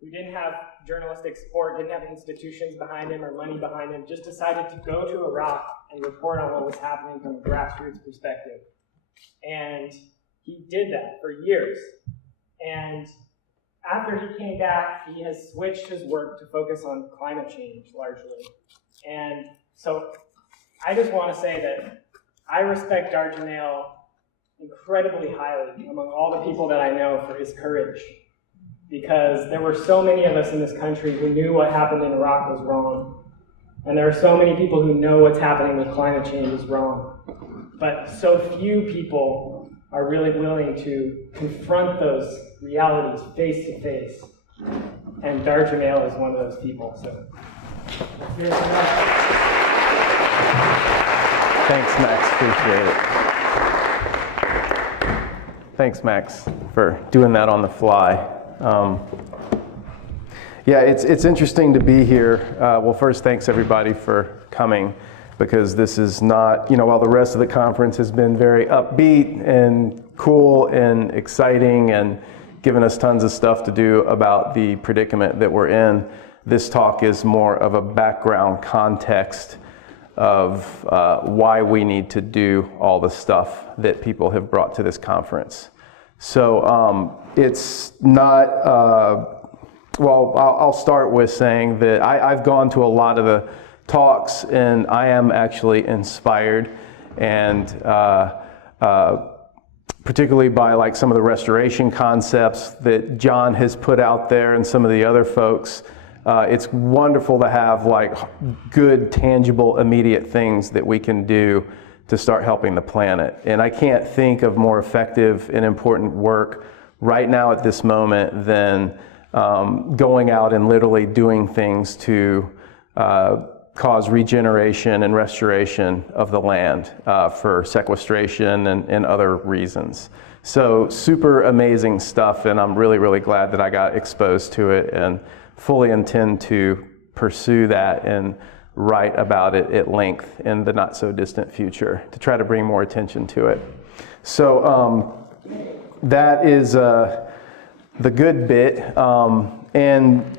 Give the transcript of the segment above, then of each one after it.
who didn't have journalistic support, didn't have institutions behind him or money behind him, just decided to go to Iraq and report on what was happening from a grassroots perspective. And he did that for years. And after he came back, he has switched his work to focus on climate change largely. And so I just want to say that I respect Dahr Jamail incredibly highly among all the people that I know for his courage, because there were so many of us in this country who knew what happened in Iraq was wrong. And there are so many people who know what's happening with climate change is wrong. But so few people are really willing to confront those realities face to face. And Dahr Jamail is one of those people. So, thanks, Max. Appreciate it. Thanks, Max, for doing that on the fly. Yeah, it's interesting to be here. Well, first, thanks everybody for coming, because this is not, while the rest of the conference has been very upbeat and cool and exciting and given us tons of stuff to do about the predicament that we're in, this talk is more of a background context of why we need to do all the stuff that people have brought to this conference. So it's not, well, I'll start with saying that I've gone to a lot of the talks, and I am actually inspired, and particularly by like some of the restoration concepts that John has put out there and some of the other folks. It's wonderful to have like good, tangible, immediate things that we can do to start helping the planet. And I can't think of more effective and important work right now at this moment than going out and literally doing things to cause regeneration and restoration of the land for sequestration and other reasons. So super amazing stuff, and I'm really, really glad that I got exposed to it and fully intend to pursue that and write about it at length in the not so distant future to try to bring more attention to it. So that is the good bit. And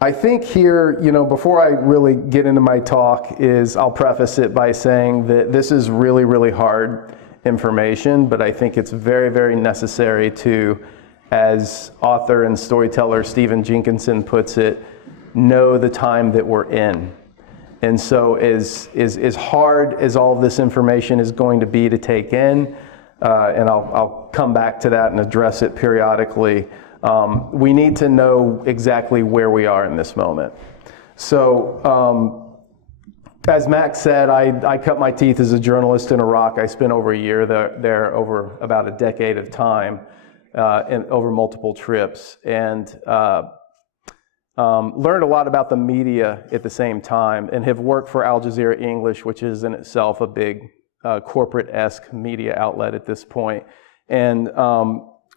I think here, before I really get into my talk, I'll preface it by saying that this is really, really hard information, but I think it's very, very necessary to, as author and storyteller Stephen Jenkinson puts it, know the time that we're in. And so as hard as all of this information is going to be to take in, and I'll come back to that and address it periodically, we need to know exactly where we are in this moment. So as Max said, I cut my teeth as a journalist in Iraq. I spent over a year there over about a decade of time, and over multiple trips, and learned a lot about the media at the same time, and have worked for Al Jazeera English, which is in itself a big corporate-esque media outlet at this point. And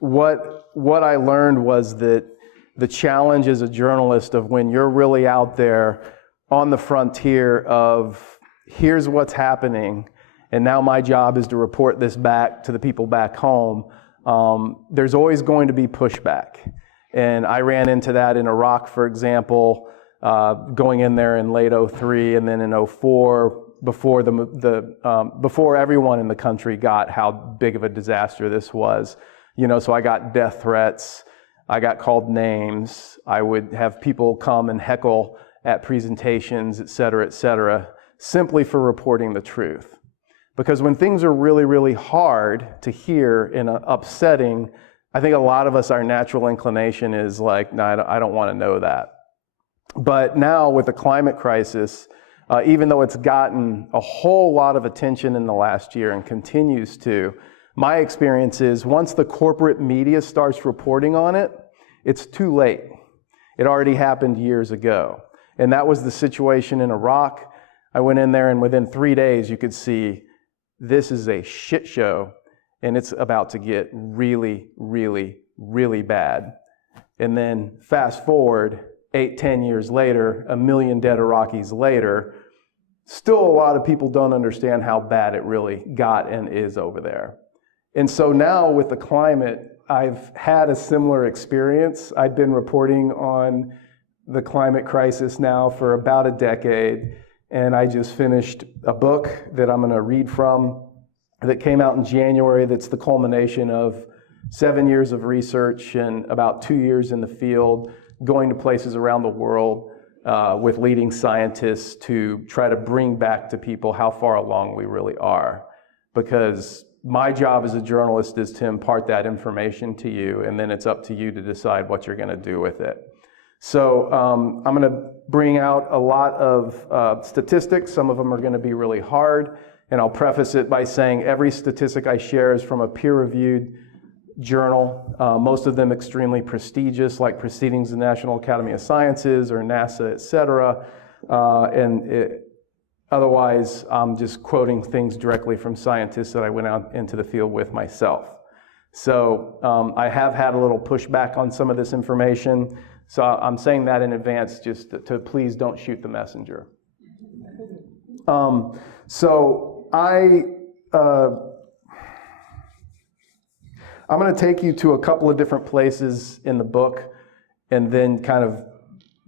what I learned was that the challenge as a journalist of when you're really out there on the frontier of here's what's happening, and now my job is to report this back to the people back home, there's always going to be pushback. And I ran into that in Iraq, for example, going in there in late '03 and then in '04, before everyone in the country got how big of a disaster this was. So I got death threats, I got called names, I would have people come and heckle at presentations, et cetera, simply for reporting the truth. Because when things are really, really hard to hear and upsetting, I think a lot of us, our natural inclination is like, no, I don't want to know that. But now with the climate crisis, even though it's gotten a whole lot of attention in the last year and continues to, my experience is once the corporate media starts reporting on it, it's too late. It already happened years ago. And that was the situation in Iraq. I went in there and within 3 days you could see this is a shit show and it's about to get really, really, really bad. And then fast forward 8-10 years later, 1 million dead Iraqis later, still a lot of people don't understand how bad it really got and is over there. And so now with the climate, I've had a similar experience. I've been reporting on the climate crisis now for about a decade, and I just finished a book that I'm going to read from that came out in January that's the culmination of 7 years of research and about 2 years in the field, going to places around the world with leading scientists to try to bring back to people how far along we really are. Because my job as a journalist is to impart that information to you, and then it's up to you to decide what you're going to do with it. So I'm going to bring out a lot of statistics. Some of them are going to be really hard, and I'll preface it by saying every statistic I share is from a peer-reviewed journal, most of them extremely prestigious, like Proceedings of the National Academy of Sciences or NASA, et cetera. Otherwise, I'm just quoting things directly from scientists that I went out into the field with myself. So I have had a little pushback on some of this information. So I'm saying that in advance just to please don't shoot the messenger. I'm going to take you to a couple of different places in the book and then kind of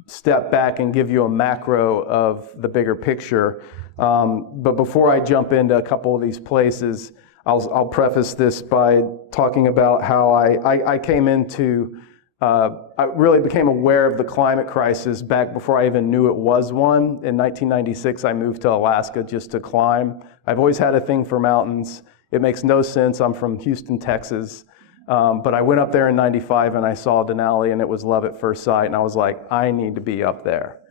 step back and give you a macro of the bigger picture. But before I jump into a couple of these places, I'll preface this by talking about how I came into, I really became aware of the climate crisis back before I even knew it was one. In 1996, I moved to Alaska just to climb. I've always had a thing for mountains. It makes no sense. I'm from Houston, Texas. But I went up there in 95 and I saw Denali and it was love at first sight. And I was like, I need to be up there.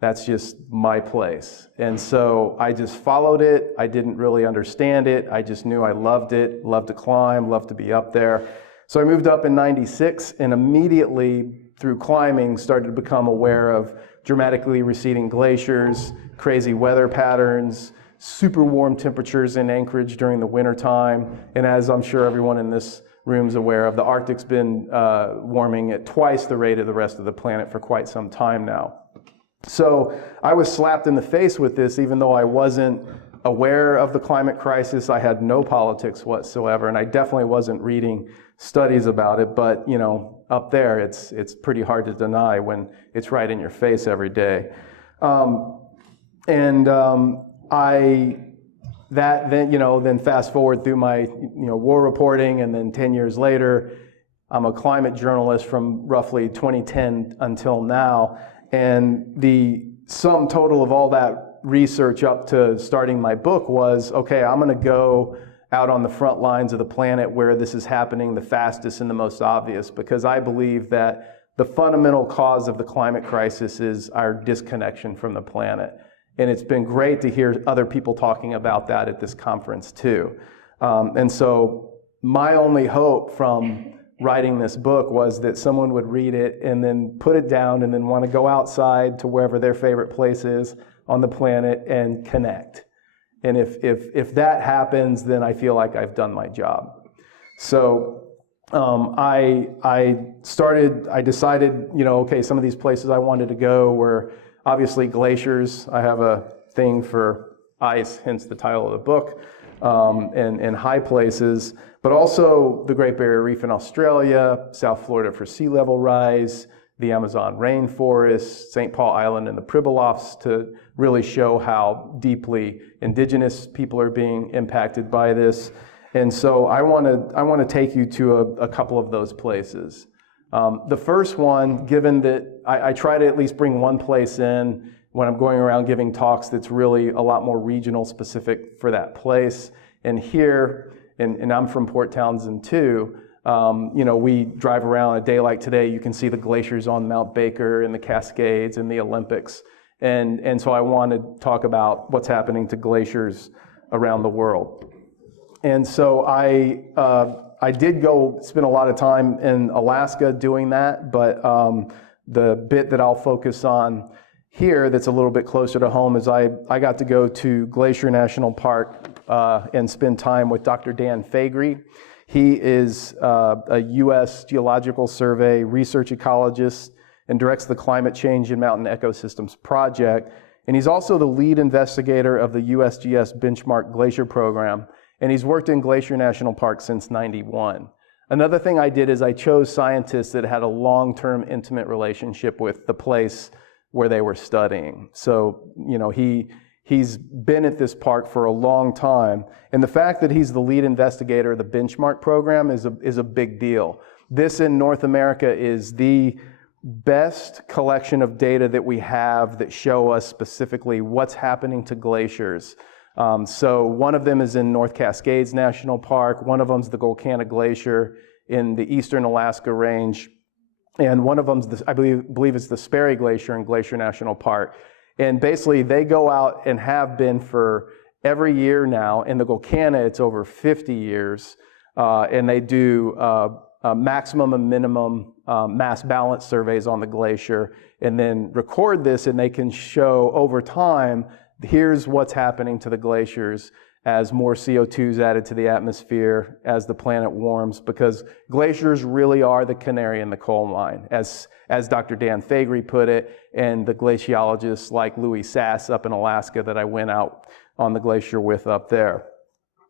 That's just my place. And so I just followed it. I didn't really understand it. I just knew I loved it, loved to climb, loved to be up there. So I moved up in 96 and immediately through climbing started to become aware of dramatically receding glaciers, crazy weather patterns, super warm temperatures in Anchorage during the wintertime. And as I'm sure everyone in this room's aware of, the Arctic's been warming at twice the rate of the rest of the planet for quite some time now. So I was slapped in the face with this, even though I wasn't aware of the climate crisis. I had no politics whatsoever, and I definitely wasn't reading studies about it. But you know, up there, it's pretty hard to deny when it's right in your face every day. Then fast forward through my war reporting, and then 10 years later, I'm a climate journalist from roughly 2010 until now. And the sum total of all that research up to starting my book was, okay, I'm going to go out on the front lines of the planet where this is happening the fastest and the most obvious, because I believe that the fundamental cause of the climate crisis is our disconnection from the planet. And it's been great to hear other people talking about that at this conference too. And so my only hope from writing this book was that someone would read it and then put it down and then want to go outside to wherever their favorite place is on the planet and connect. And if that happens, then I feel like I've done my job. So I decided, okay, some of these places I wanted to go were obviously glaciers. I have a thing for ice, hence the title of the book, and high places, but also the Great Barrier Reef in Australia, South Florida for sea level rise, the Amazon rainforest, St. Paul Island and the Pribilofs to really show how deeply indigenous people are being impacted by this. And so I want to take you to a couple of those places. The first one, given that I try to at least bring one place in when I'm going around giving talks that's really a lot more regional specific for that place. And here, and I'm from Port Townsend too, we drive around a day like today, you can see the glaciers on Mount Baker and the Cascades and the Olympics. And so I want to talk about what's happening to glaciers around the world. And so I did go spend a lot of time in Alaska doing that, but the bit that I'll focus on here that's a little bit closer to home is I got to go to Glacier National Park and spend time with Dr. Dan Faegre. He is a U.S. Geological Survey research ecologist and directs the Climate Change in Mountain Ecosystems Project. And he's also the lead investigator of the USGS Benchmark Glacier Program. And he's worked in Glacier National Park since '91. Another thing I did is I chose scientists that had a long-term intimate relationship with the place where they were studying. So, he's been at this park for a long time. And the fact that he's the lead investigator of the benchmark program is a big deal. This in North America is the best collection of data that we have that show us specifically what's happening to glaciers. So one of them is in North Cascades National Park, one of them's the Golconda Glacier in the eastern Alaska Range, and one of them's, I believe it's the Sperry Glacier in Glacier National Park. And basically they go out and have been for every year now. In the Golconda, it's over 50 years, and they do maximum and minimum mass balance surveys on the glacier, and then record this, and they can show over time, here's what's happening to the glaciers as more CO2 is added to the atmosphere, as the planet warms, because glaciers really are the canary in the coal mine, as Dr. Dan Faegre put it, and the glaciologists like Louis Sass up in Alaska that I went out on the glacier with up there.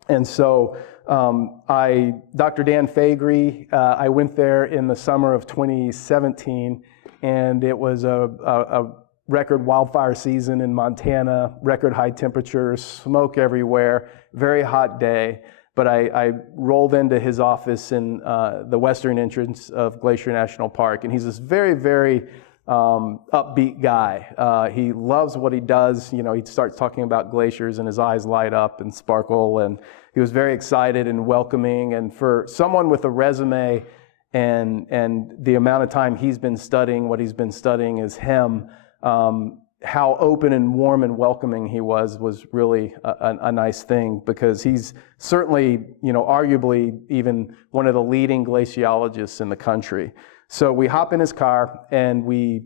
And so Dr. Dan Faegre, I went there in the summer of 2017, and it was a record wildfire season in Montana, record high temperatures, smoke everywhere, very hot day. But I rolled into his office in the western entrance of Glacier National Park, and he's this very, very upbeat guy. He loves what he does. He starts talking about glaciers and his eyes light up and sparkle, and he was very excited and welcoming. And for someone with a resume and the amount of time he's been studying what he's been studying is him, how open and warm and welcoming he was really a nice thing, because he's certainly, arguably even one of the leading glaciologists in the country. So we hop in his car and we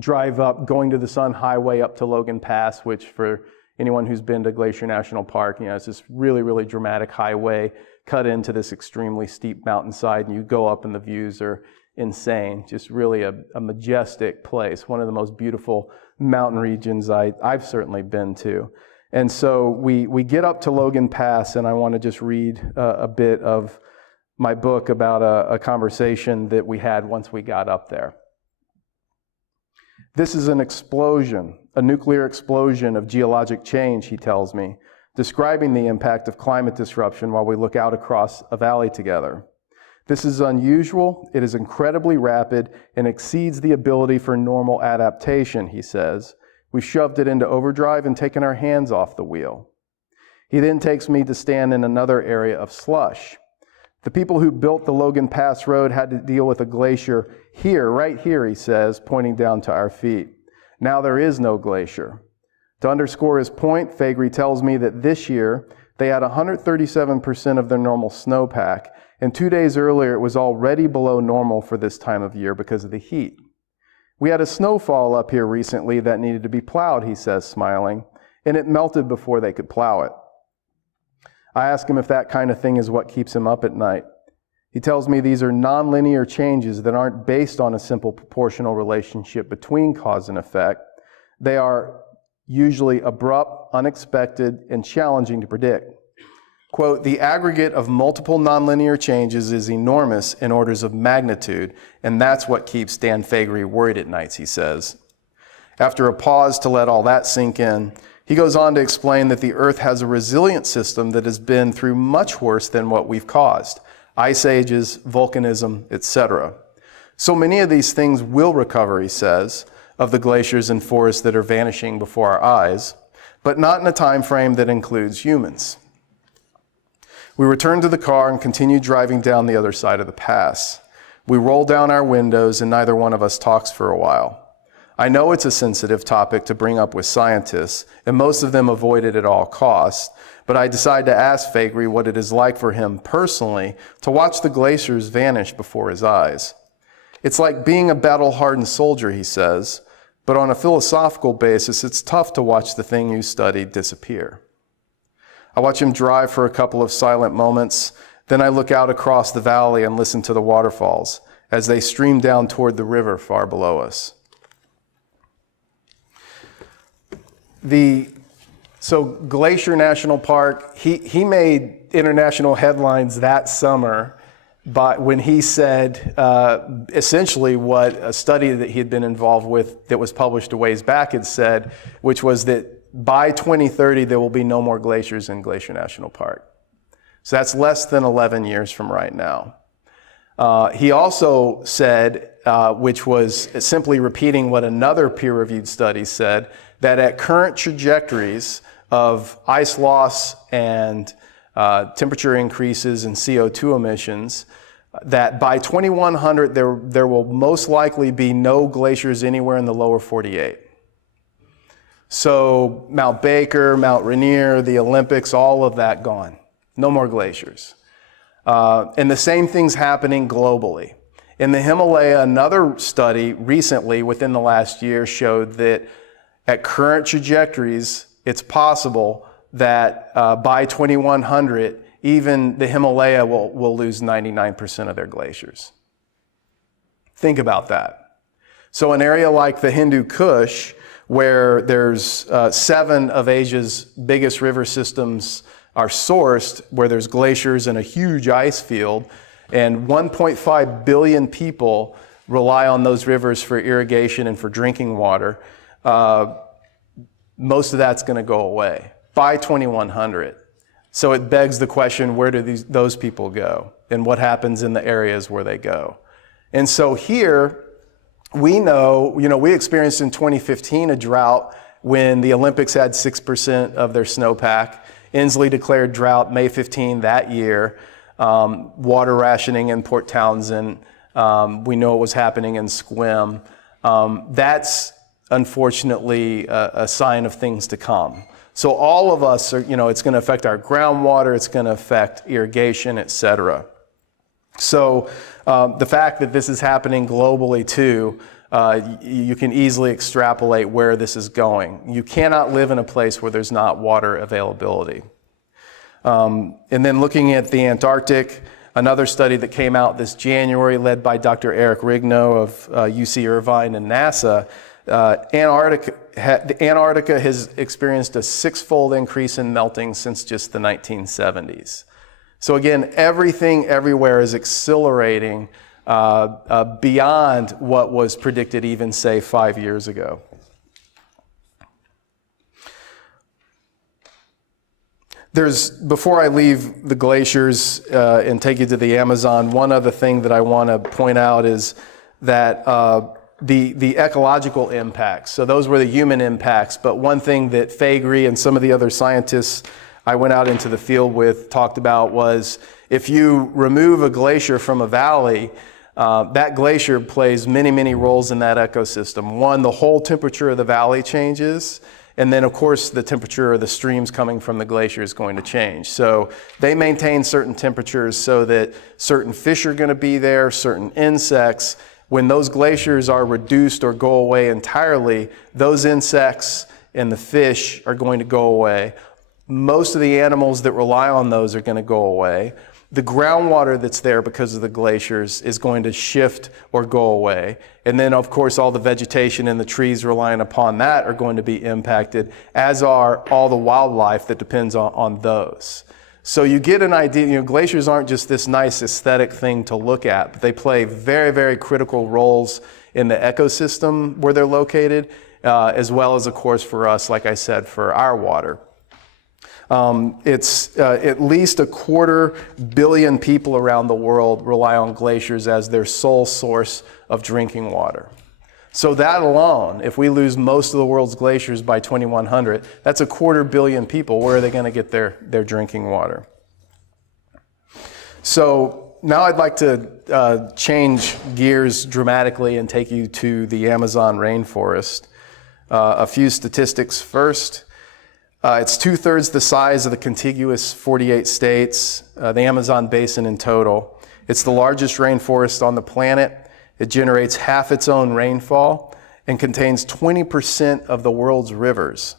drive up, going to the Sun Highway up to Logan Pass, which for anyone who's been to Glacier National Park, it's this really, really dramatic highway cut into this extremely steep mountainside, and you go up and the views are insane. Just really a majestic place, one of the most beautiful mountain regions I've certainly been to. And so we get up to Logan Pass, and I want to just read a bit of my book about a conversation that we had once we got up there. This is an explosion, a nuclear explosion of geologic change, he tells me, describing the impact of climate disruption while we look out across a valley together. This is unusual, it is incredibly rapid, and exceeds the ability for normal adaptation, he says. We've shoved it into overdrive and taken our hands off the wheel. He then takes me to stand in another area of slush. The people who built the Logan Pass Road had to deal with a glacier here, right here, he says, pointing down to our feet. Now there is no glacier. To underscore his point, Faegre tells me that this year they had 137% of their normal snowpack, and 2 days earlier it was already below normal for this time of year because of the heat. We had a snowfall up here recently that needed to be plowed, he says, smiling, and it melted before they could plow it. I ask him if that kind of thing is what keeps him up at night. He tells me these are nonlinear changes that aren't based on a simple proportional relationship between cause and effect. They are usually abrupt, unexpected, and challenging to predict. Quote, the aggregate of multiple nonlinear changes is enormous in orders of magnitude, and that's what keeps Dan Faegre worried at nights, he says. After a pause to let all that sink in, he goes on to explain that the Earth has a resilient system that has been through much worse than what we've caused. Ice ages, volcanism, etc. So many of these things will recover, he says, of the glaciers and forests that are vanishing before our eyes, but not in a time frame that includes humans. We return to the car and continue driving down the other side of the pass. We roll down our windows and neither one of us talks for a while. I know it's a sensitive topic to bring up with scientists, and most of them avoid it at all costs, but I decide to ask Faegre what it is like for him personally to watch the glaciers vanish before his eyes. It's like being a battle-hardened soldier, he says, but on a philosophical basis, it's tough to watch the thing you studied disappear. I watch him drive for a couple of silent moments, then I look out across the valley and listen to the waterfalls as they stream down toward the river far below us. So Glacier National Park, he made international headlines that summer when he said essentially what a study that he had been involved with that was published a ways back had said, which was that by 2030 there will be no more glaciers in Glacier National Park. So that's less than 11 years from right now. He also said, which was simply repeating what another peer-reviewed study said, that at current trajectories of ice loss and temperature increases and CO2 emissions, that by 2100 there will most likely be no glaciers anywhere in the lower 48. So Mount Baker, Mount Rainier, the Olympics, all of that gone. No more glaciers. And the same thing's happening globally. In the Himalaya, another study recently within the last year showed that at current trajectories, it's possible that by 2100, even the Himalaya will lose 99% of their glaciers. Think about that. So an area like the Hindu Kush, where there's 7 of Asia's biggest river systems are sourced, where there's glaciers and a huge ice field, and 1.5 billion people rely on those rivers for irrigation and for drinking water, most of that's going to go away by 2100. So it begs the question, where do those people go? And what happens in the areas where they go? And so here, we know, we experienced in 2015 a drought when the Olympics had 6% of their snowpack. Inslee declared drought May 15 that year. Water rationing in Port Townsend. We know what was happening in Sequim. That's unfortunately a sign of things to come. So all of us are, it's going to affect our groundwater, it's going to affect irrigation, etc. So the fact that this is happening globally too, you can easily extrapolate where this is going. You cannot live in a place where there's not water availability. And then looking at the Antarctic, another study that came out this January led by Dr. Eric Rigno of UC Irvine and NASA, Antarctica has experienced a 6-fold increase in melting since just the 1970s. So again, everything everywhere is accelerating beyond what was predicted even, say, 5 years ago. Before I leave the glaciers and take you to the Amazon, one other thing that I want to point out is that the ecological impacts. So those were the human impacts, but one thing that Faegre and some of the other scientists I went out into the field with talked about was if you remove a glacier from a valley, that glacier plays many, many roles in that ecosystem. One, the whole temperature of the valley changes. And then, of course, the temperature of the streams coming from the glacier is going to change. So they maintain certain temperatures so that certain fish are going to be there, certain insects. When those glaciers are reduced or go away entirely, those insects and the fish are going to go away. Most of the animals that rely on those are going to go away. The groundwater that's there because of the glaciers is going to shift or go away. And then, of course, all the vegetation and the trees relying upon that are going to be impacted, as are all the wildlife that depends on those. So you get an idea, glaciers aren't just this nice aesthetic thing to look at, but they play very, very critical roles in the ecosystem where they're located, as well as, of course, for us, like I said, for our water. It's at least 250 million people around the world rely on glaciers as their sole source of drinking water. So that alone, if we lose most of the world's glaciers by 2100, that's 250 million people. Where are they going to get their drinking water? So now I'd like to change gears dramatically and take you to the Amazon rainforest. A few statistics first. It's 2/3 the size of the contiguous 48 states, the Amazon basin in total. It's the largest rainforest on the planet. It generates half its own rainfall and contains 20% of the world's rivers.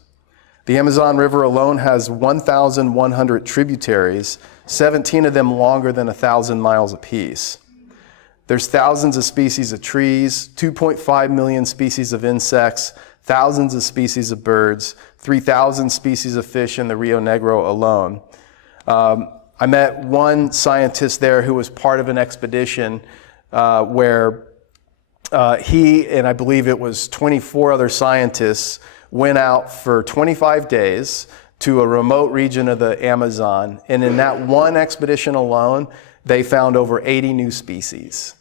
The Amazon River alone has 1,100 tributaries, 17 of them longer than 1,000 miles apiece. There's thousands of species of trees, 2.5 million species of insects, thousands of species of birds, 3,000 species of fish in the Rio Negro alone. I met one scientist there who was part of an expedition where he and I believe it was 24 other scientists went out for 25 days to a remote region of the Amazon. And in that one expedition alone, they found over 80 new species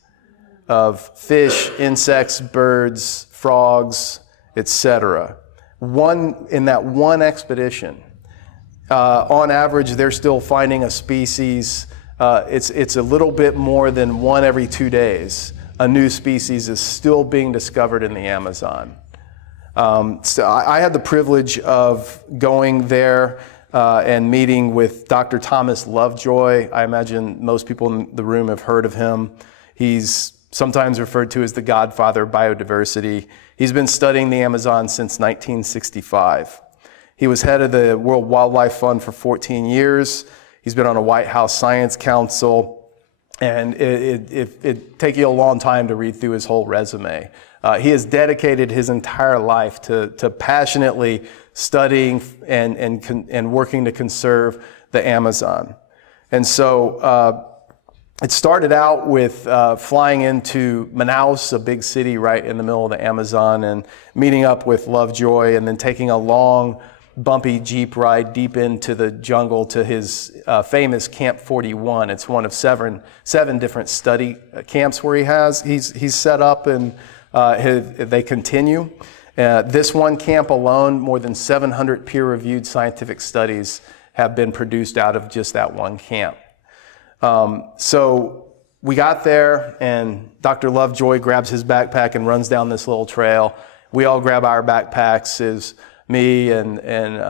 of fish, insects, birds, frogs, etc. In that one expedition. On average, they're still finding a species. It's a little bit more than one every 2 days. A new species is still being discovered in the Amazon. So I had the privilege of going there and meeting with Dr. Thomas Lovejoy. I imagine most people in the room have heard of him. He's sometimes referred to as the godfather of biodiversity. He's been studying the Amazon since 1965. He was head of the World Wildlife Fund for 14 years. He's been on a White House Science Council, and it'd take you a long time to read through his whole resume. He has dedicated his entire life to passionately studying and working to conserve the Amazon. And so it started out with flying into Manaus, a big city right in the middle of the Amazon, and meeting up with Lovejoy, and then taking a long, bumpy Jeep ride deep into the jungle to his famous Camp 41. It's one of seven different study camps where he's set up, and they continue. This one camp alone, more than 700 peer-reviewed scientific studies have been produced out of just that one camp. So we got there, and Dr. Lovejoy grabs his backpack and runs down this little trail. We all grab our backpacks, is me and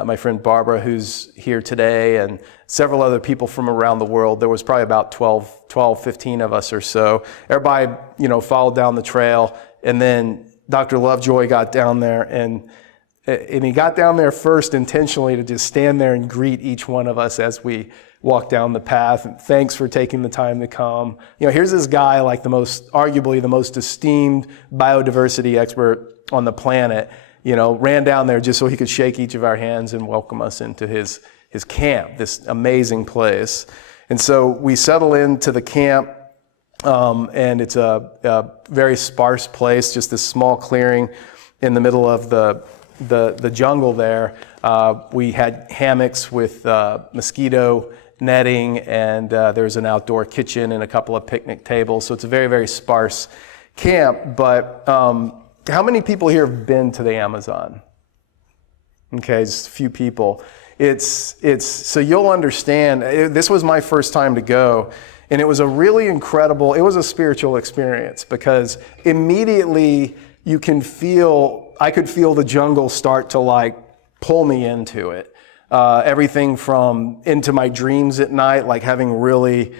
my friend Barbara, who's here today, and several other people from around the world. There was probably about 12, 15 of us or so. Everybody, followed down the trail, and then Dr. Lovejoy got down there, and he got down there first intentionally to just stand there and greet each one of us as we walked down the path. And thanks for taking the time to come. Here's this guy, like arguably the most esteemed biodiversity expert on the planet, ran down there just so he could shake each of our hands and welcome us into his camp, this amazing place. And so we settle into the camp, and it's a very sparse place, just this small clearing in the middle of the jungle there. We had hammocks with mosquito netting, and there's an outdoor kitchen and a couple of picnic tables. So it's a very, very sparse camp. But how many people here have been to the Amazon? Okay, just a few people. It's so you'll understand. This was my first time to go, and it was a really incredible. It was a spiritual experience because immediately I could feel the jungle start to pull me into it. Everything from into my dreams at night, like having really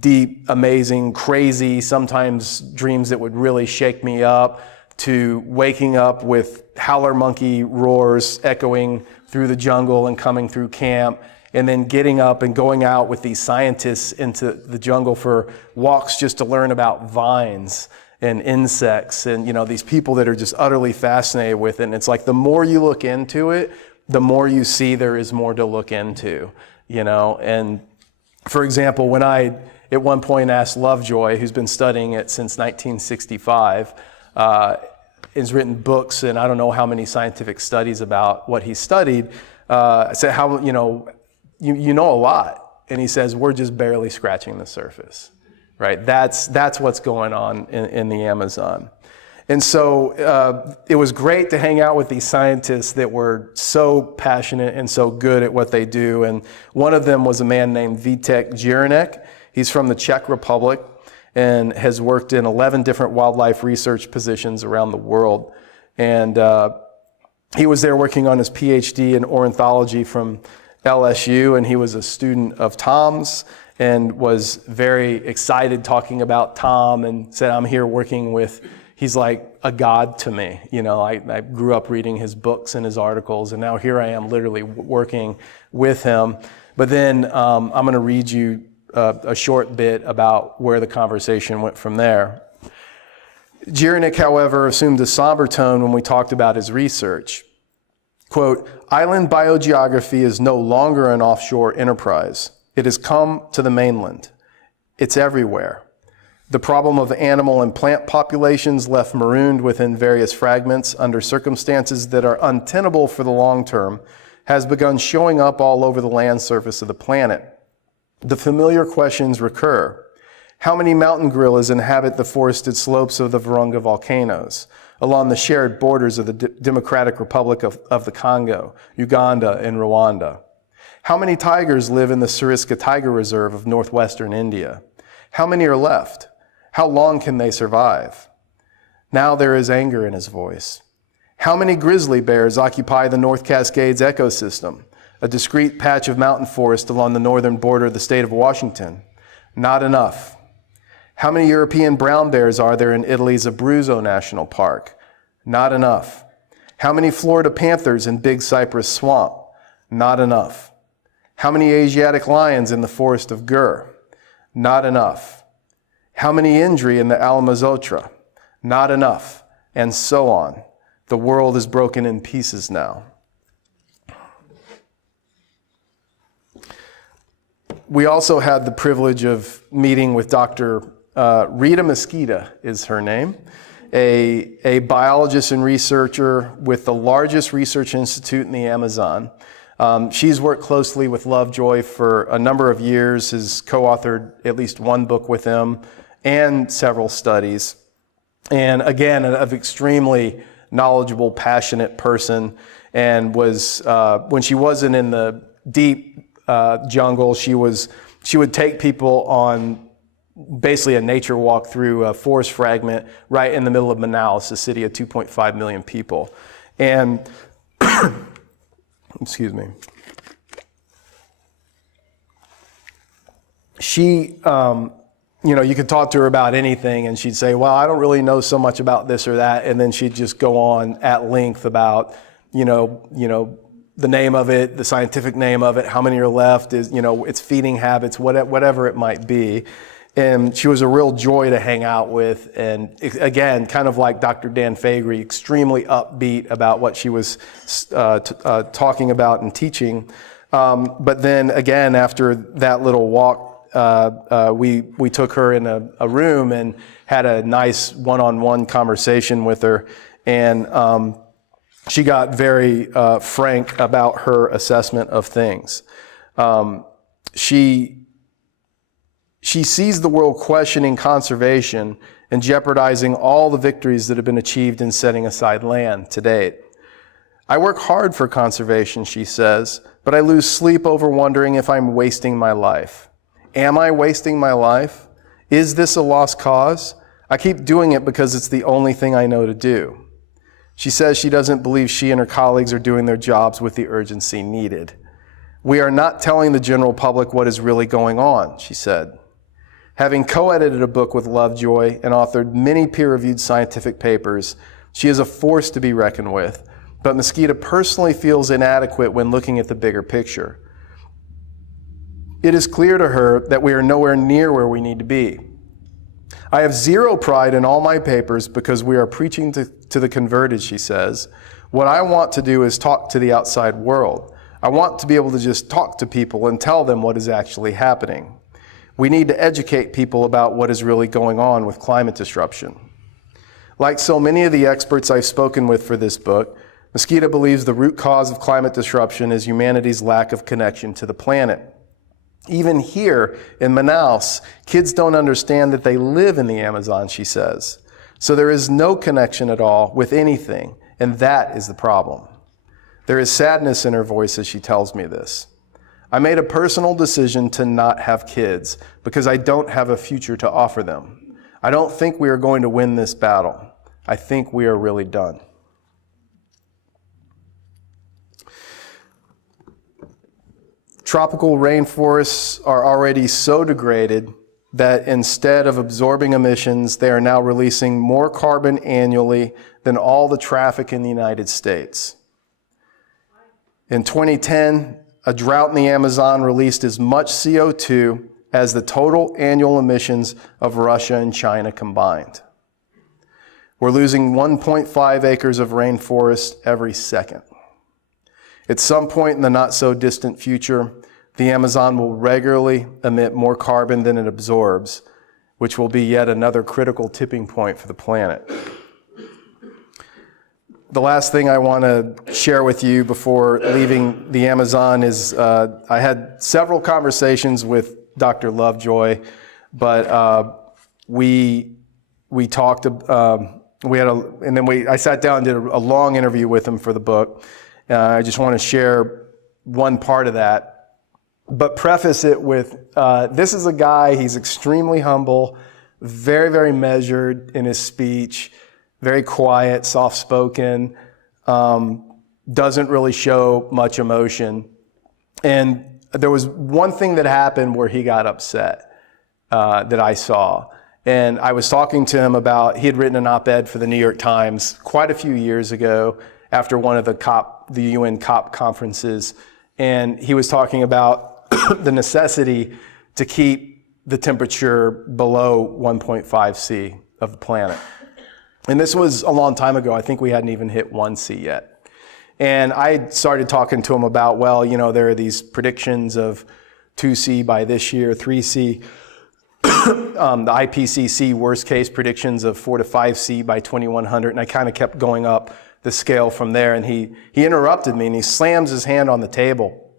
deep, amazing, crazy, sometimes dreams that would really shake me up, to waking up with howler monkey roars echoing through the jungle and coming through camp, and then getting up and going out with these scientists into the jungle for walks just to learn about vines and insects and, these people that are just utterly fascinated with it. And it's like the more you look into it, the more you see there is more to look into, And for example, when I at one point asked Lovejoy, who's been studying it since 1965, has written books and I don't know how many scientific studies about what he studied. I said, "How you know a lot?" And he says, "We're just barely scratching the surface." Right? That's what's going on in the Amazon. And so it was great to hang out with these scientists that were so passionate and so good at what they do. And one of them was a man named Vítek Jiránek. He's from the Czech Republic and has worked in 11 different wildlife research positions around the world. And he was there working on his PhD in ornithology from LSU, and he was a student of Tom's and was very excited talking about Tom and said, "I'm here working with," he's like a god to me. I grew up reading his books and his articles, and now here I am literally working with him. But then I'm going to read you a short bit about where the conversation went from there. Jiránek, however, assumed a somber tone when we talked about his research. Quote, "Island biogeography is no longer an offshore enterprise. It has come to the mainland. It's everywhere. The problem of animal and plant populations left marooned within various fragments under circumstances that are untenable for the long term has begun showing up all over the land surface of the planet. The familiar questions recur. How many mountain gorillas inhabit the forested slopes of the Virunga volcanoes, along the shared borders of the Democratic Republic of the Congo, Uganda, and Rwanda? How many tigers live in the Suriska Tiger Reserve of northwestern India? How many are left? How long can they survive? Now there is anger in his voice. How many grizzly bears occupy the North Cascades ecosystem, a discrete patch of mountain forest along the northern border of the state of Washington? Not enough. How many European brown bears are there in Italy's Abruzzo National Park? Not enough. How many Florida panthers in Big Cypress Swamp? Not enough. How many Asiatic lions in the forest of GERC? Not enough. How many Indri in the Alamazotra? Not enough. And so on. The world is broken in pieces now. We also had the privilege of meeting with Dr. Rita Mesquita is her name, a biologist and researcher with the largest research institute in the Amazon. She's worked closely with Lovejoy for a number of years, has co-authored at least one book with them and several studies. And again, an extremely knowledgeable, passionate person, and was, when she wasn't in the deep jungle, she would take people on basically a nature walk through a forest fragment right in the middle of Manaus, a city of 2.5 million people. And excuse me. She, you could talk to her about anything and she'd say, well, I don't really know so much about this or that. And then she'd just go on at length about, the name of it, the scientific name of it, how many are left, is, its feeding habits, whatever it might be. And she was a real joy to hang out with. And again, kind of like Dr. Dan Faegre, extremely upbeat about what she was talking about and teaching. But then again, after that little walk, we took her in a room and had a nice one-on-one conversation with her. And she got very frank about her assessment of things. She sees the world questioning conservation and jeopardizing all the victories that have been achieved in setting aside land to date. I work hard for conservation, she says, but I lose sleep over wondering if I'm wasting my life. Am I wasting my life? Is this a lost cause? I keep doing it because it's the only thing I know to do. She says she doesn't believe she and her colleagues are doing their jobs with the urgency needed. We are not telling the general public what is really going on, she said. Having co-edited a book with Lovejoy and authored many peer-reviewed scientific papers, she is a force to be reckoned with, but Mesquita personally feels inadequate when looking at the bigger picture. It is clear to her that we are nowhere near where we need to be. I have zero pride in all my papers because we are preaching to the converted, she says. What I want to do is talk to the outside world. I want to be able to just talk to people and tell them what is actually happening. We need to educate people about what is really going on with climate disruption. Like so many of the experts I've spoken with for this book, Mesquita believes the root cause of climate disruption is humanity's lack of connection to the planet. Even here in Manaus, kids don't understand that they live in the Amazon, she says. So there is no connection at all with anything, and that is the problem. There is sadness in her voice as she tells me this. I made a personal decision to not have kids because I don't have a future to offer them. I don't think we are going to win this battle. I think we are really done. Tropical rainforests are already so degraded that instead of absorbing emissions, they are now releasing more carbon annually than all the traffic in the United States. In 2010, a drought in the Amazon released as much CO2 as the total annual emissions of Russia and China combined. We're losing 1.5 acres of rainforest every second. At some point in the not-so-distant future, the Amazon will regularly emit more carbon than it absorbs, which will be yet another critical tipping point for the planet. The last thing I want to share with you before leaving the Amazon is I had several conversations with Dr. Lovejoy, but we talked. I sat down and did a long interview with him for the book. I just want to share one part of that, but preface it with this is a guy. He's extremely humble, very, very measured in his speech. Very quiet, soft-spoken, doesn't really show much emotion. And there was one thing that happened where he got upset that I saw. And I was talking to him about, he had written an op-ed for the New York Times quite a few years ago after one of the UN COP conferences. And he was talking about the necessity to keep the temperature below 1.5 C of the planet. And this was a long time ago. I think we hadn't even hit 1C yet. And I started talking to him about, well, you know, there are these predictions of 2C by this year, 3C, the IPCC worst case predictions of 4 to 5C by 2100. And I kind of kept going up the scale from there. And he interrupted me and he slams his hand on the table.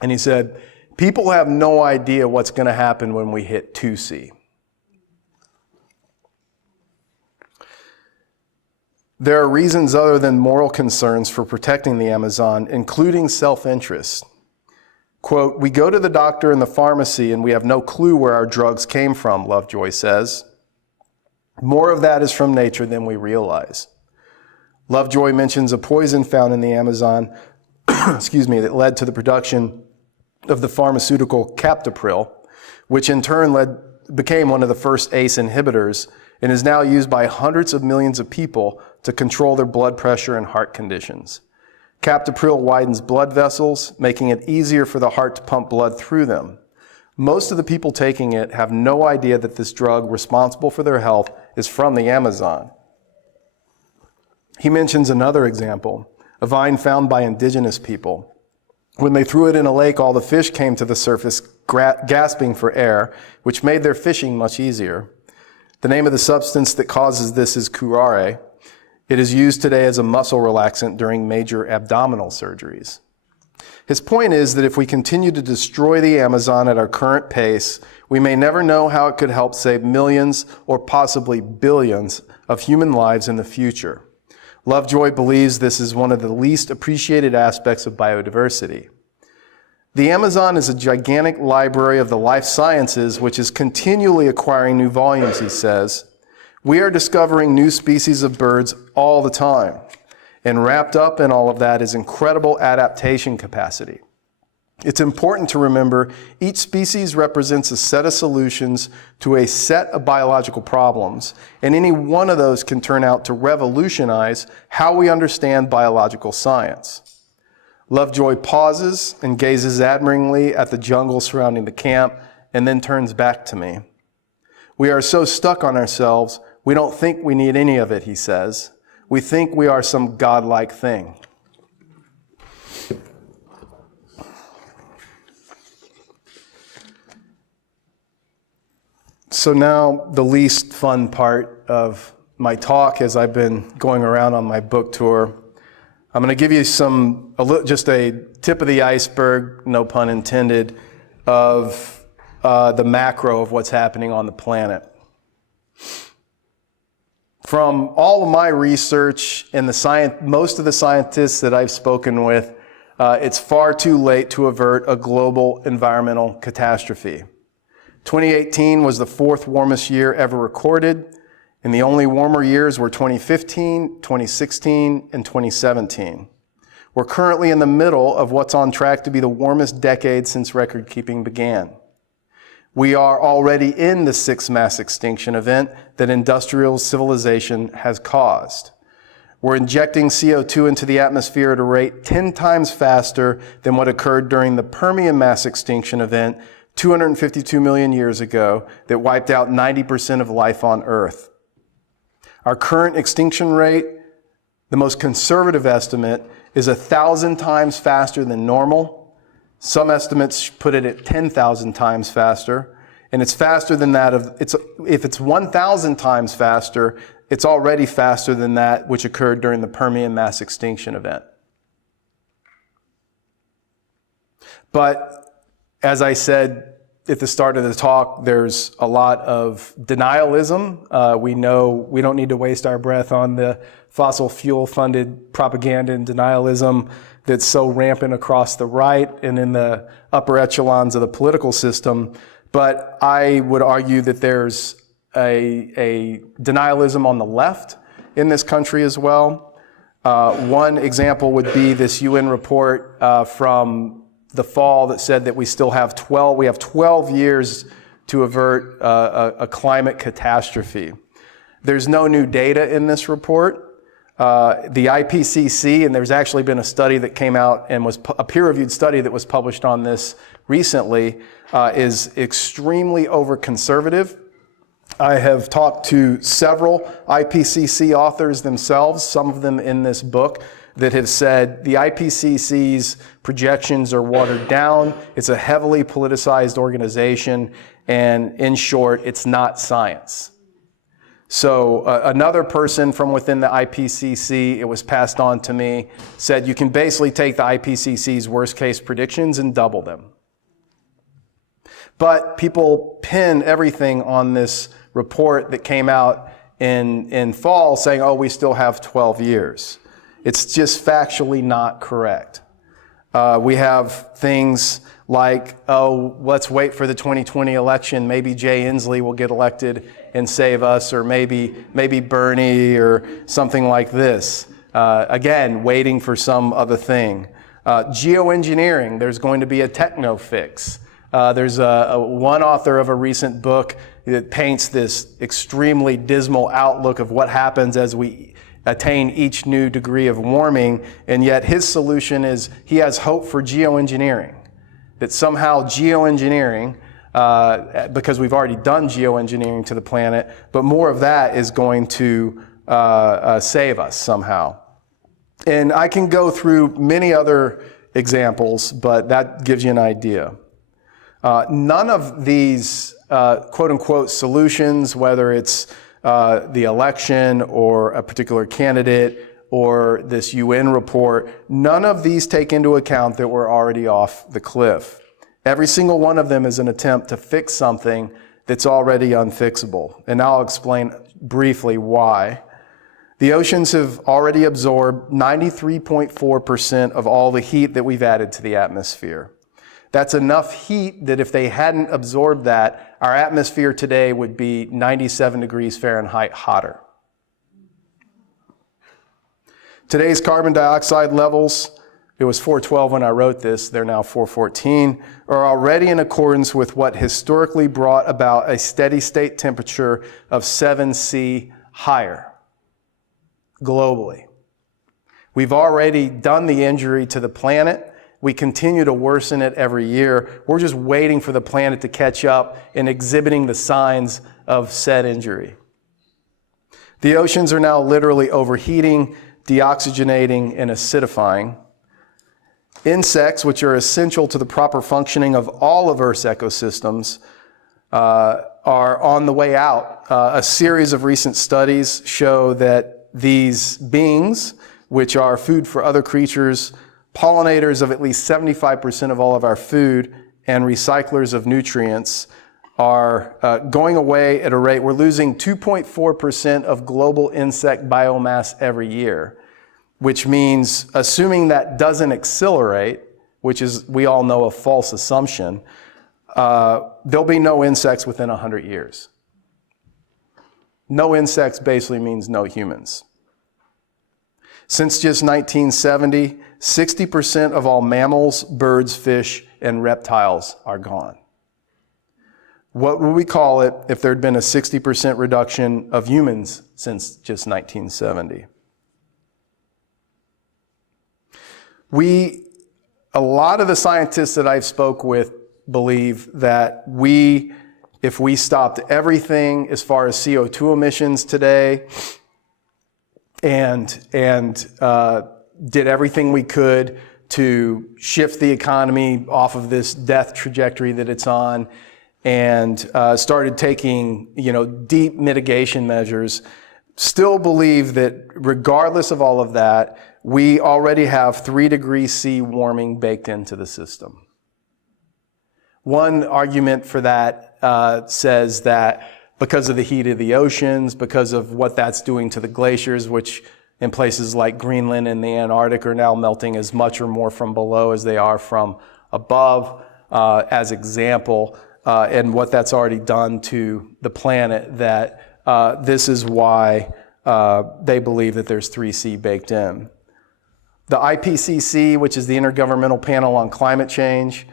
And he said, people have no idea what's going to happen when we hit 2C. There are reasons other than moral concerns for protecting the Amazon, including self-interest. Quote, we go to the doctor and the pharmacy and we have no clue where our drugs came from, Lovejoy says. More of that is from nature than we realize. Lovejoy mentions a poison found in the Amazon, that led to the production of the pharmaceutical captopril, which in turn became one of the first ACE inhibitors and is now used by hundreds of millions of people to control their blood pressure and heart conditions. Captopril widens blood vessels, making it easier for the heart to pump blood through them. Most of the people taking it have no idea that this drug responsible for their health is from the Amazon. He mentions another example, a vine found by indigenous people. When they threw it in a lake, all the fish came to the surface gasping for air, which made their fishing much easier. The name of the substance that causes this is curare. It is used today as a muscle relaxant during major abdominal surgeries. His point is that if we continue to destroy the Amazon at our current pace, we may never know how it could help save millions or possibly billions of human lives in the future. Lovejoy believes this is one of the least appreciated aspects of biodiversity. The Amazon is a gigantic library of the life sciences, which is continually acquiring new volumes, he says. We are discovering new species of birds all the time. And wrapped up in all of that is incredible adaptation capacity. It's important to remember each species represents a set of solutions to a set of biological problems, and any one of those can turn out to revolutionize how we understand biological science. Lovejoy pauses and gazes admiringly at the jungle surrounding the camp and then turns back to me. We are so stuck on ourselves, we don't think we need any of it, he says. We think we are some godlike thing. So now the least fun part of my talk as I've been going around on my book tour. I'm going to give you just a tip of the iceberg, no pun intended, of the macro of what's happening on the planet. From all of my research and most of the scientists that I've spoken with, it's far too late to avert a global environmental catastrophe. 2018 was the fourth warmest year ever recorded, and the only warmer years were 2015, 2016, and 2017. We're currently in the middle of what's on track to be the warmest decade since record-keeping began. We are already in the sixth mass extinction event that industrial civilization has caused. We're injecting CO2 into the atmosphere at a rate 10 times faster than what occurred during the Permian mass extinction event 252 million years ago that wiped out 90% of life on Earth. Our current extinction rate, the most conservative estimate, is 1,000 times faster than normal Some estimates put it at 10,000 times faster, and it's faster than that if it's 1,000 times faster, it's already faster than that which occurred during the Permian mass extinction event. But as I said at the start of the talk, there's a lot of denialism. We know we don't need to waste our breath on the fossil fuel funded propaganda and denialism that's so rampant across the right and in the upper echelons of the political system. But I would argue that there's a denialism on the left in this country as well. One example would be this UN report from the fall that said that we have 12 years to avert a climate catastrophe. There's no new data in this report. The IPCC, and there's actually been a study that came out and was a peer-reviewed study that was published on this recently, is extremely over-conservative. I have talked to several IPCC authors themselves, some of them in this book, that have said the IPCC's projections are watered down. It's a heavily politicized organization, and in short, it's not science. So another person from within the IPCC, it was passed on to me, said you can basically take the IPCC's worst case predictions and double them. But people pin everything on this report that came out in fall saying, oh, we still have 12 years. It's just factually not correct. We have things like, oh, let's wait for the 2020 election. Maybe Jay Inslee will get elected and save us, or maybe Bernie or something like this. Again, waiting for some other thing. Geoengineering, there's going to be a techno fix. There's one author of a recent book that paints this extremely dismal outlook of what happens as we attain each new degree of warming, and yet his solution is he has hope for geoengineering. That somehow geoengineering, because we've already done geoengineering to the planet, but more of that is going to save us somehow. And I can go through many other examples, but that gives you an idea. None of these quote-unquote solutions, whether it's the election or a particular candidate or this UN report, none of these take into account that we're already off the cliff. Every single one of them is an attempt to fix something that's already unfixable. And I'll explain briefly why. The oceans have already absorbed 93.4% of all the heat that we've added to the atmosphere. That's enough heat that if they hadn't absorbed that, our atmosphere today would be 97 degrees Fahrenheit hotter. Today's carbon dioxide levels, it was 412 when I wrote this, they're now 414, are already in accordance with what historically brought about a steady state temperature of 7°C higher globally. We've already done the injury to the planet. We continue to worsen it every year. We're just waiting for the planet to catch up and exhibiting the signs of said injury. The oceans are now literally overheating, deoxygenating, and acidifying. Insects, which are essential to the proper functioning of all of Earth's ecosystems, are on the way out. A series of recent studies show that these beings, which are food for other creatures, pollinators of at least 75% of all of our food, and recyclers of nutrients, are going away at a rate. We're losing 2.4% of global insect biomass every year, which means, assuming that doesn't accelerate, which is, we all know, a false assumption, there'll be no insects within 100 years. No insects basically means no humans. Since just 1970, 60% of all mammals, birds, fish, and reptiles are gone. What would we call it if there'd been a 60% reduction of humans since just 1970? A lot of the scientists that I've spoke with believe that if we stopped everything as far as CO2 emissions today and did everything we could to shift the economy off of this death trajectory that it's on, and started taking, deep mitigation measures. Still believe that regardless of all of that, we already have 3 degrees C warming baked into the system. One argument for that says that because of the heat of the oceans, because of what that's doing to the glaciers, which in places like Greenland and the Antarctic are now melting as much or more from below as they are from above, as example, and what that's already done to the planet, that this is why they believe that there's 3C baked in. The IPCC, which is the Intergovernmental Panel on Climate Change,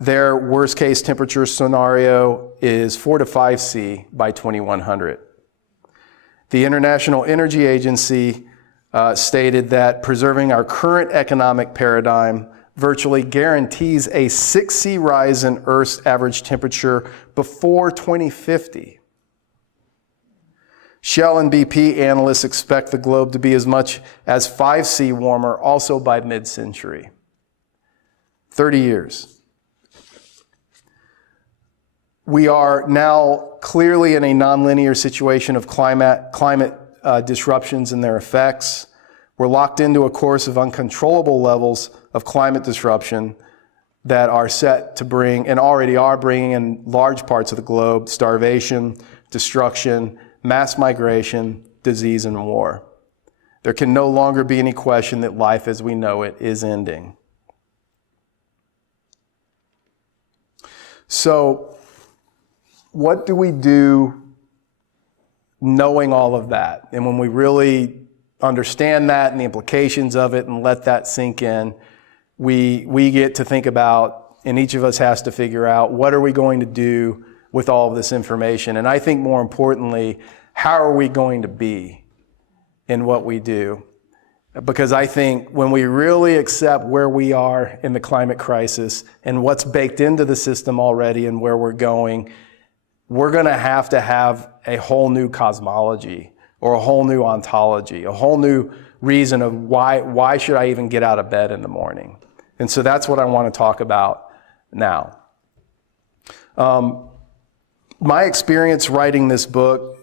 their worst case temperature scenario is 4 to 5C by 2100. The International Energy Agency stated that preserving our current economic paradigm virtually guarantees a 6C rise in Earth's average temperature before 2050. Shell and BP analysts expect the globe to be as much as 5C warmer also by mid-century. 30 years. We are now clearly in a nonlinear situation of climate disruptions and their effects. We're locked into a course of uncontrollable levels of climate disruption that are set to bring, and already are bringing in large parts of the globe, starvation, destruction, mass migration, disease, and war. There can no longer be any question that life as we know it is ending. So, what do we do knowing all of that? And when we really understand that and the implications of it and let that sink in, we get to think about, and each of us has to figure out, what are we going to do with all of this information? And I think more importantly, how are we going to be in what we do? Because I think when we really accept where we are in the climate crisis and what's baked into the system already and where we're going, we're going to have a whole new cosmology or a whole new ontology, a whole new reason of why should I even get out of bed in the morning? And so that's what I want to talk about now. My experience writing this book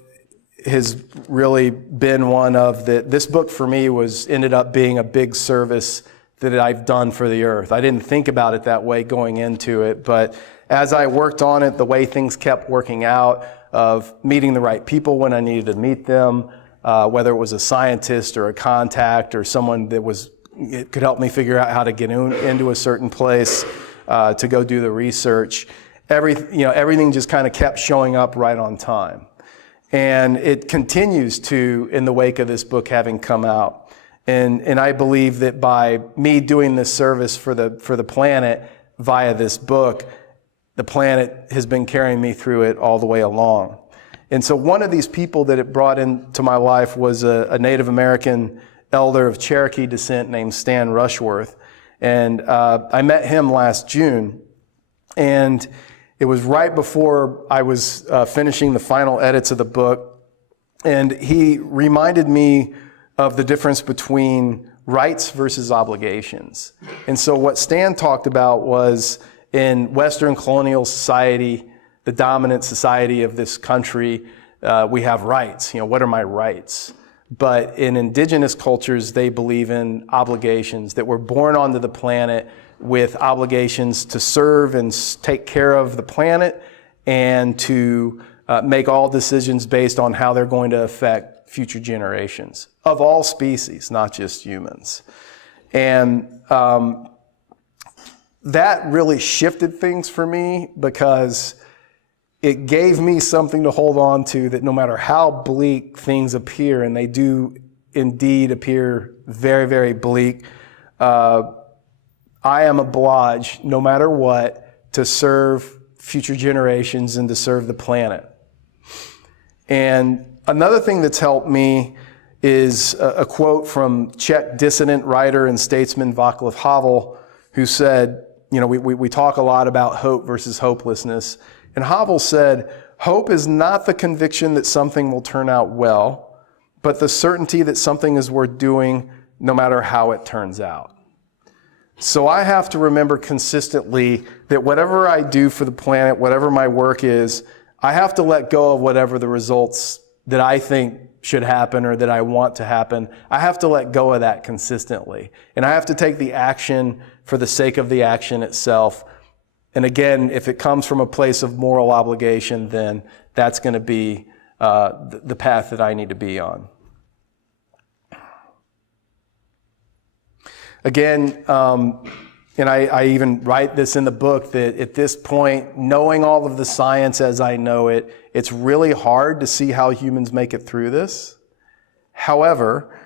has really been one of this book for me ended up being a big service that I've done for the earth. I didn't think about it that way going into it, but as I worked on it, the way things kept working out, of meeting the right people when I needed to meet them, whether it was a scientist or a contact or someone that could help me figure out how to get into a certain place to go do the research. Everything just kind of kept showing up right on time. And it continues to in the wake of this book having come out. And I believe that by me doing this service for the planet via this book, the planet has been carrying me through it all the way along. And so one of these people that it brought into my life was a Native American elder of Cherokee descent named Stan Rushworth. And I met him last June. And it was right before I was finishing the final edits of the book. And he reminded me of the difference between rights versus obligations. And so what Stan talked about was, in Western colonial society, the dominant society of this country, we have rights. What are my rights? But in indigenous cultures, they believe in obligations, that we're born onto the planet with obligations to serve and take care of the planet and to make all decisions based on how they're going to affect future generations of all species, not just humans. And that really shifted things for me, because it gave me something to hold on to, that no matter how bleak things appear, and they do indeed appear very, very bleak, I am obliged, no matter what, to serve future generations and to serve the planet. And another thing that's helped me is a quote from Czech dissident writer and statesman Václav Havel, who said, we talk a lot about hope versus hopelessness. And Havel said, hope is not the conviction that something will turn out well, but the certainty that something is worth doing no matter how it turns out. So I have to remember consistently that whatever I do for the planet, whatever my work is, I have to let go of whatever the results that I think should happen or that I want to happen. I have to let go of that consistently. And I have to take the action for the sake of the action itself. And again, if it comes from a place of moral obligation, then that's going to be the path that I need to be on. Again, and I even write this in the book, that at this point, knowing all of the science as I know it, it's really hard to see how humans make it through this. However,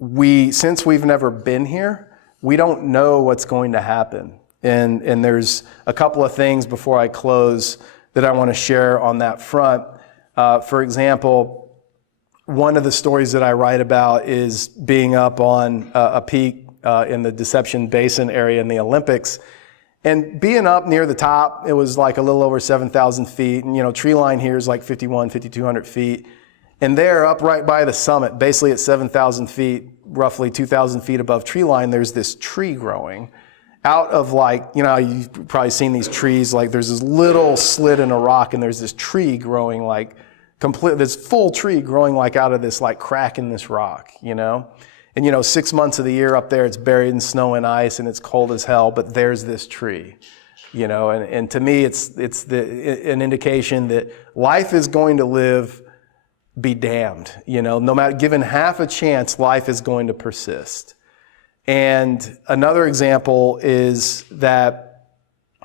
since we've never been here, we don't know what's going to happen. And there's a couple of things before I close that I want to share on that front. For example, one of the stories that I write about is being up on a peak in the Deception Basin area in the Olympics. And being up near the top, it was like a little over 7,000 feet. And, tree line here is like 5,200 feet. And there, up right by the summit, basically at 7,000 feet, roughly 2,000 feet above tree line, there's this tree growing out of you've probably seen these trees, like there's this little slit in a rock and there's this tree growing this full tree growing out of this crack in this rock, And 6 months of the year up there, it's buried in snow and ice and it's cold as hell, but there's this tree, and to me, it's an indication that life is going to be damned, no matter, given half a chance, life is going to persist. And another example is that,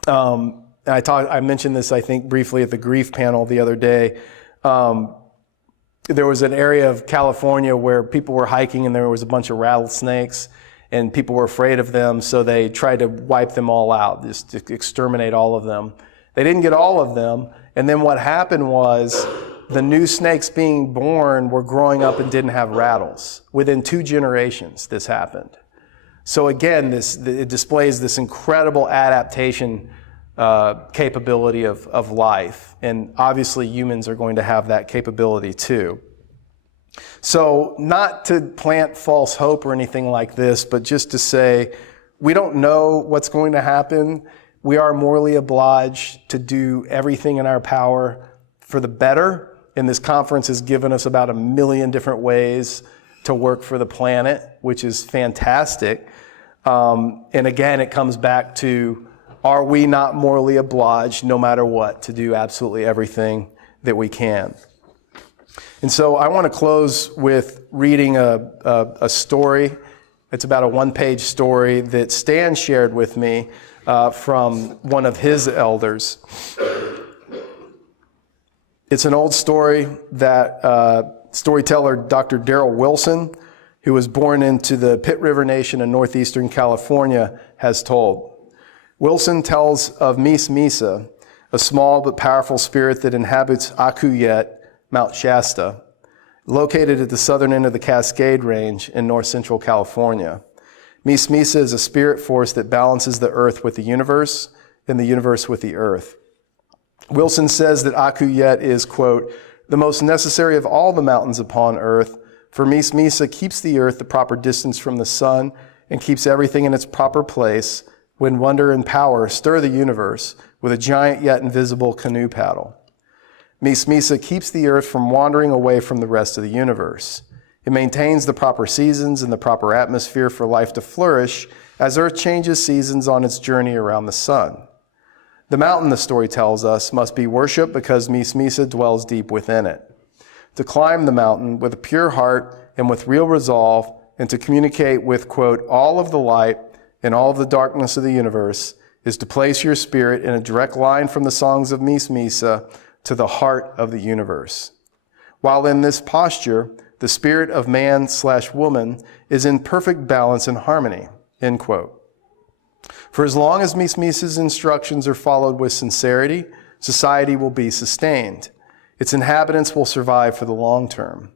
I mentioned this, I think, briefly at the grief panel the other day. There was an area of California where people were hiking and there was a bunch of rattlesnakes and people were afraid of them, so they tried to wipe them all out, just to exterminate all of them. They didn't get all of them, and then what happened was the new snakes being born were growing up and didn't have rattles. Within 2 generations, this happened. So again, it displays this incredible adaptation capability of life. And obviously humans are going to have that capability too. So not to plant false hope or anything like this, but just to say, we don't know what's going to happen. We are morally obliged to do everything in our power for the better. And this conference has given us about 1 million different ways to work for the planet, which is fantastic. And again, it comes back to, are we not morally obliged, no matter what, to do absolutely everything that we can? And so I want to close with reading a story. It's about a 1-page story that Stan shared with me from one of his elders. It's an old story that storyteller Dr. Darrell Wilson, who was born into the Pitt River Nation in northeastern California, has told. Wilson tells of Mesa Mesa, a small but powerful spirit that inhabits Akuyet, Mount Shasta, located at the southern end of the Cascade Range in north-central California. Mesa Mesa is a spirit force that balances the earth with the universe and the universe with the earth. Wilson says that Akuyet is, quote, the most necessary of all the mountains upon earth, for Mesa Mesa keeps the earth the proper distance from the sun and keeps everything in its proper place when wonder and power stir the universe with a giant yet invisible canoe paddle. Mesa Mesa keeps the earth from wandering away from the rest of the universe. It maintains the proper seasons and the proper atmosphere for life to flourish as earth changes seasons on its journey around the sun. The mountain, the story tells us, must be worshipped because Mesa Mesa dwells deep within it. To climb the mountain with a pure heart and with real resolve, and to communicate with, quote, all of the light and all of the darkness of the universe, is to place your spirit in a direct line from the songs of Mesa Mesa to the heart of the universe. While in this posture, the spirit of man/woman is in perfect balance and harmony, end quote. For as long as Mesa Mesa's instructions are followed with sincerity, society will be sustained. Its inhabitants will survive for the long term.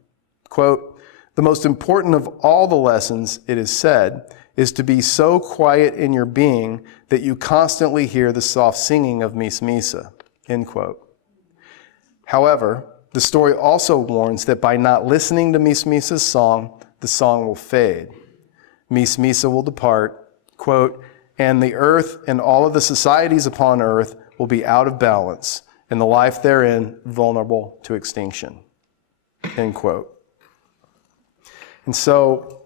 Quote, the most important of all the lessons, it is said, is to be so quiet in your being that you constantly hear the soft singing of Mesa Mesa, end quote. However, the story also warns that by not listening to Mesa Mesa's song, the song will fade. Mesa Mesa will depart, quote, and the earth and all of the societies upon earth will be out of balance, and the life therein vulnerable to extinction, end quote. And so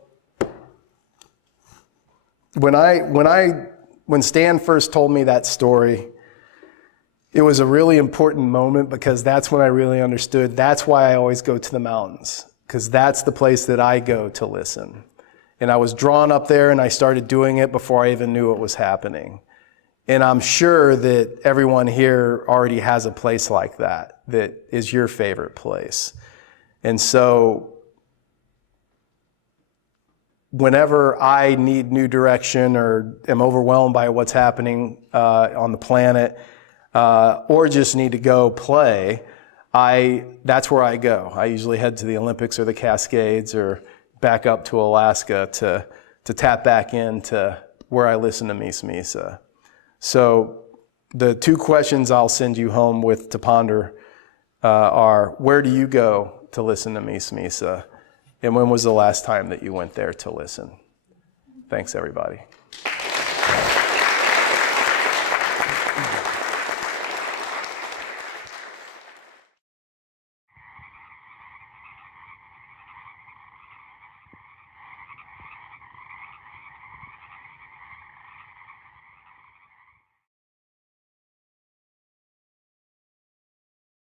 when Stan first told me that story, it was a really important moment because that's when I really understood. That's why I always go to the mountains, because that's the place that I go to listen. And I was drawn up there and I started doing it before I even knew it was happening. And I'm sure that everyone here already has a place like that is your favorite place. And so whenever I need new direction or am overwhelmed by what's happening on the planet, or just need to go play, that's where I go. I usually head to the Olympics or the Cascades or back up to Alaska to tap back into where I listen to Mesa Mesa. So the two questions I'll send you home with to ponder are, where do you go to listen to Mesa Mesa? And when was the last time that you went there to listen? Thanks, everybody.